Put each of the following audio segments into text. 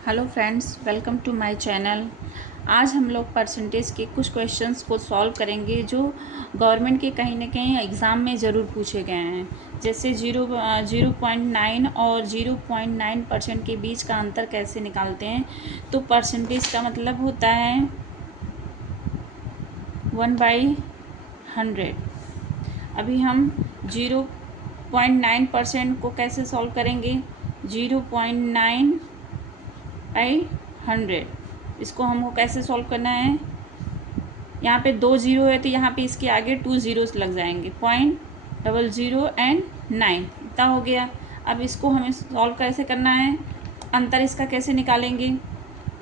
Hello friends, welcome to my channel. आज हम लोग परसेंटेज के कुछ क्वेश्चंस को सॉल्व करेंगे जो गवर्नमेंट के कहीं ना कहीं एग्ज़ाम में ज़रूर पूछे गए हैं। जैसे 0.9 और 0.9% के बीच का अंतर कैसे निकालते हैं। तो परसेंटेज का मतलब होता है 1/100। अभी हम 0.9% को कैसे सॉल्व करेंगे। 0.9/100 इसको हमको कैसे सॉल्व करना है। यहाँ पे 2 ज़ीरो है तो यहाँ पे इसके आगे 2 ज़ीरोस लग जाएंगे। 0.00 एंड 9 इतना हो गया। अब इसको हमें सॉल्व कैसे करना है, अंतर इसका कैसे निकालेंगे।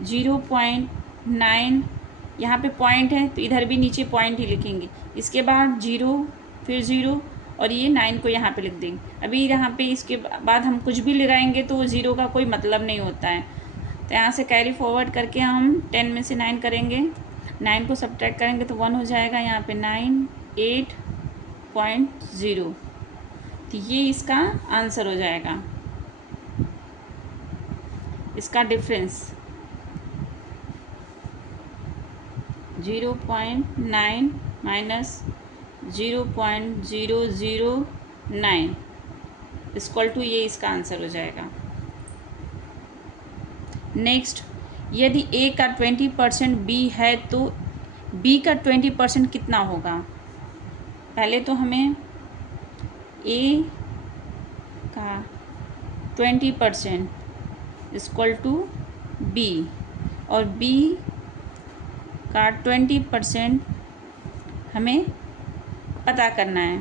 0.9 यहाँ पे पॉइंट है तो इधर भी नीचे पॉइंट ही लिखेंगे। इसके बाद 0 फिर 0 और ये 9 को यहाँ पे लिख देंगे। अभी यहाँ पे इसके बाद हम कुछ भी लगाएंगे तो 0 का कोई मतलब नहीं होता है। तो यहाँ से कैरी फॉरवर्ड करके हम 10 में से 9 करेंगे, 9 को सब्ट्रैक्ट करेंगे तो 1 हो जाएगा। यहाँ पे 98.0। तो ये इसका आंसर हो जाएगा, इसका डिफरेंस 0.9 माइनस 0.009 इक्वल टू ये इसका आंसर हो जाएगा। नेक्स्ट, यदि ए का 20% बी है तो बी का 20% कितना होगा। पहले तो हमें ए का 20% इक्वल टू बी और बी का 20% हमें पता करना है।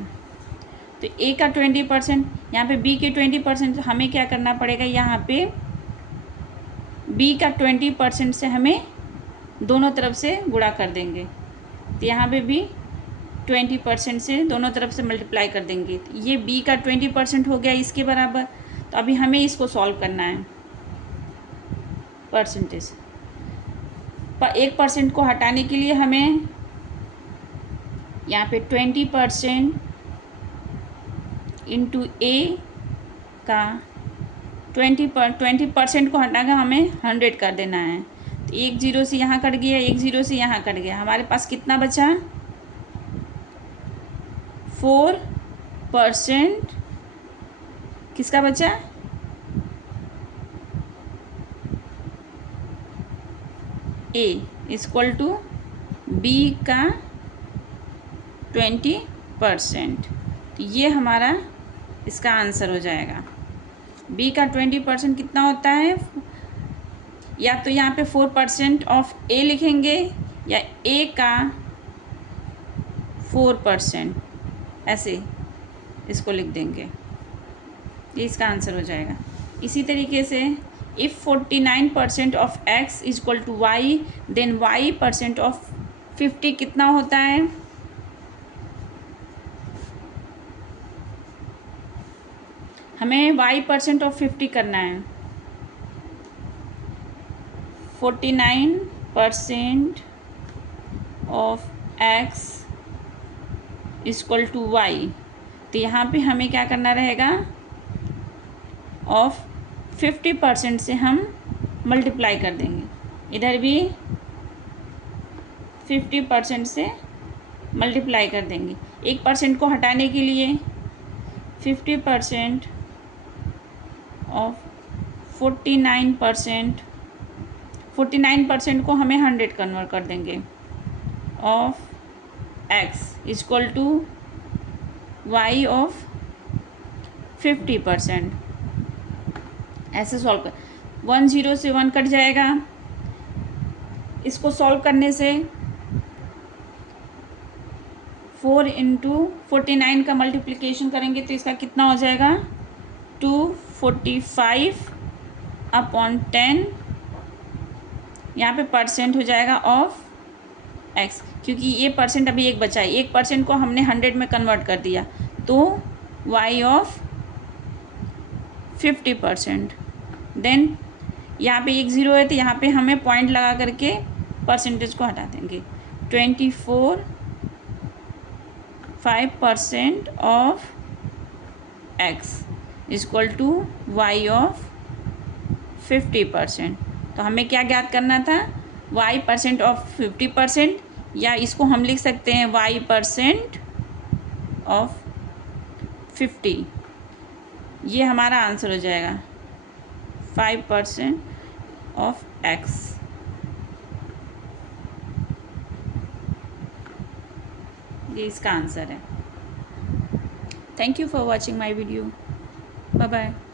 तो ए का 20%, यहाँ पे बी के 20%, हमें क्या करना पड़ेगा, यहाँ पे बी का 20% से हमें दोनों तरफ से गुणा कर देंगे। तो यहाँ पे भी 20% से दोनों तरफ से मल्टीप्लाई कर देंगे। तो ये बी का 20% हो गया इसके बराबर। तो अभी हमें इसको सॉल्व करना है। परसेंटेज पर 1% को हटाने के लिए हमें यहाँ पे 20% इंटू ए का 20% को हटाकर हमें 100 कर देना है। तो एक ज़ीरो से यहाँ कट गया, एक ज़ीरो से यहाँ कट गया। हमारे पास कितना बचा, 4%। किसका बचा, ए इक्वल टू बी का 20%। तो ये हमारा इसका आंसर हो जाएगा। बी का 20% कितना होता है, या तो यहाँ पे 4% ऑफ ए लिखेंगे या ए का 4%, ऐसे इसको लिख देंगे। ये इसका आंसर हो जाएगा। इसी तरीके से if 49% of x is equal to y then y percent of 50 कितना होता है। हमें वाई परसेंट ऑफ 50 करना है। 49% of x equal to y. तो यहाँ पे हमें क्या करना रहेगा, ऑफ 50% से हम मल्टीप्लाई कर देंगे। इधर भी 50% से मल्टीप्लाई कर देंगे। 1% को हटाने के लिए 50% ऑफ 49% को हमें 100 कन्वर्ट कर देंगे। Of x equal to y of 50%। ऐसे सॉल्व कर, 1 0 से 1 कट जाएगा। इसको सॉल्व करने से 4 इंटू 49 का मल्टीप्लिकेशन करेंगे तो इसका कितना हो जाएगा, 245/10। यहाँ पे परसेंट हो जाएगा ऑफ एक्स, क्योंकि ये परसेंट अभी एक बचा है। 1% को हमने 100 में कन्वर्ट कर दिया तो वाई ऑफ 50%। देन यहाँ पे एक ज़ीरो है तो यहाँ पे हमें पॉइंट लगा करके परसेंटेज को हटा देंगे। 24.5% of x equal to y of 50%। तो हमें क्या ज्ञात करना था, y% ऑफ 50%, या इसको हम लिख सकते हैं y% ऑफ 50। ये हमारा आंसर हो जाएगा 5% ऑफ x। ये इसका आंसर है। Thank you for watching my video. Bye bye.